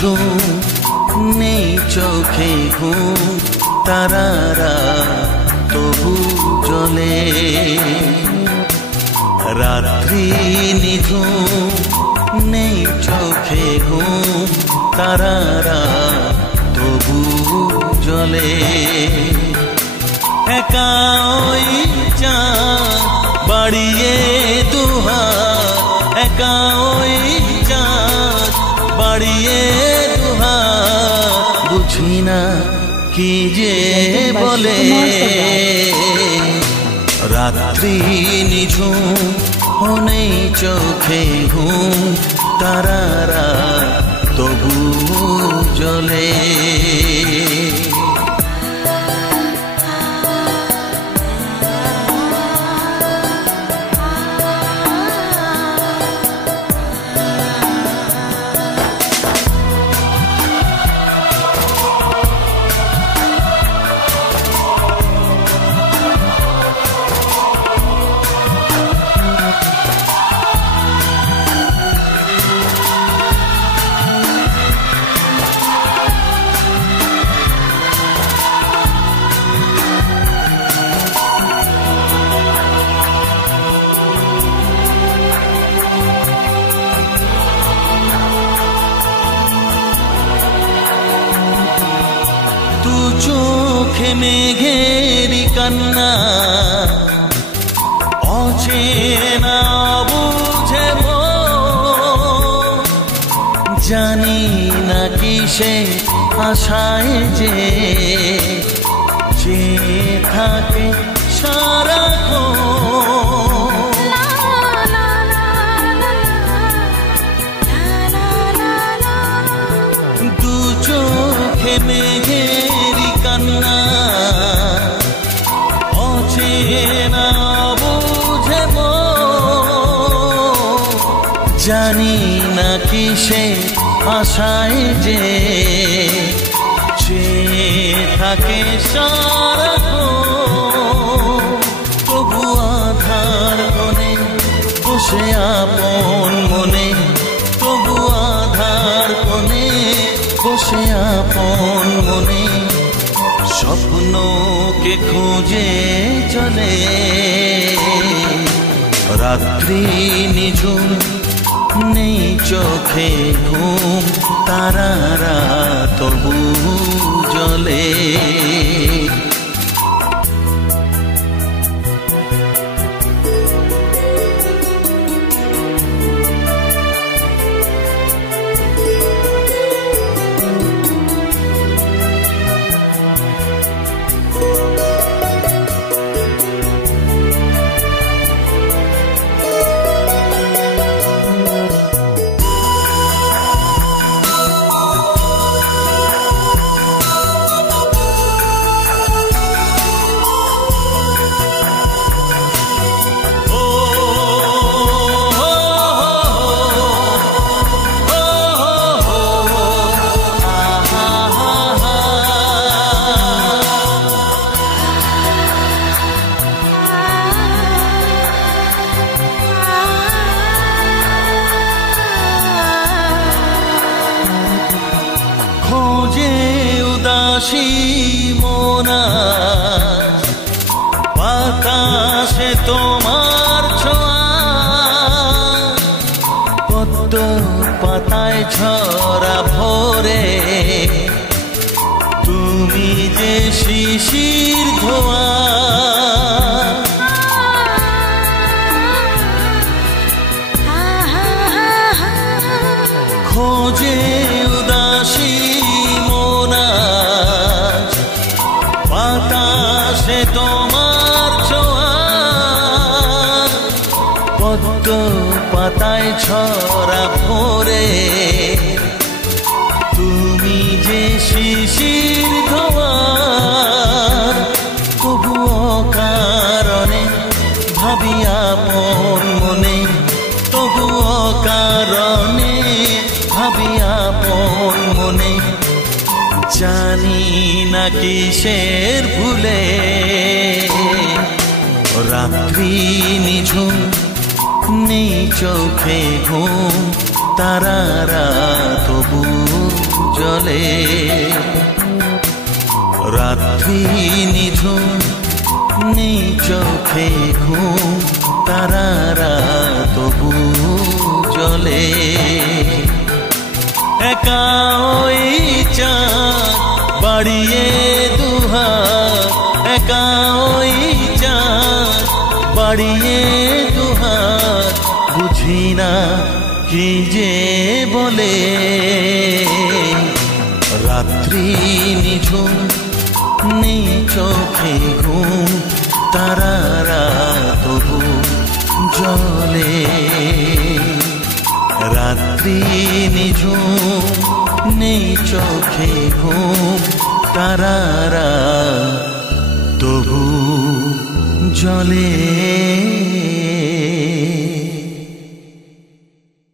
নিঝুম নেই চোখে ঘুম তারারা তবু জ্বলে রাত্রি নিঝুম নেই চোখে ঘুম তারারা তবু জ্বলে একা ওই চাঁদ বাড়িয়ে দুহাত একা ওই চাঁদ বাড়িয়ে দুহাত বুঝি না কি যে বলে রাত্রি নিঝুম নেই চোখে ঘুম তারারা তবু জ্বলে চোখে মেঘেরি কান্না অচেনা বুঝে জানি না কিসে আশায় যে থাকে সারাক্ষণ দু চোখে মেঘেরি কান্না অচেনা বুঝে জানি না কিসে আশায় যে থাকে সারাক্ষণ তবু আধার কোণে বসে আপন মনে তবু আধার কোণে বসে আপন মনে স্বপ্নকে খুঁজে চলে রাত্রি নিঝুম নেই চোখে ঘুম তারারা তবু জ্বলে মনা বাতাসে তোমার ছোঁয়া পদ্ম পাতায় ঝরা ভোরে তুমি যে শিশির ধোয়া খোঁজে উদাসী বাতাসে তোমার ছোঁয়া পদ্ম পাতায় ঝরা ভোরে তুমি যে শিশির ধোয়া তবু অকারণে ভাবি আপন মনে তবু অকারণে ভাবি আপন মনে জানি না কিসের ভুলে রাত্রি নিঝুম নেই চোখে ঘুম তারারা তবু জলে রাত্রি নিঝুম নেই চোখে ঘুম তারারা তবু জলে একা ওই চাঁদ বাড়িয়ে দুহাত একা ওই চাঁদ বাড়িয়ে দুহাত বুঝি না কি যে বলে রাত্রি নিঝুম নেই চোখে ঘুম তারারা তবু জলে রাত্রি নিঝুম নেই চোখে ঘুম তারারা তবু জলে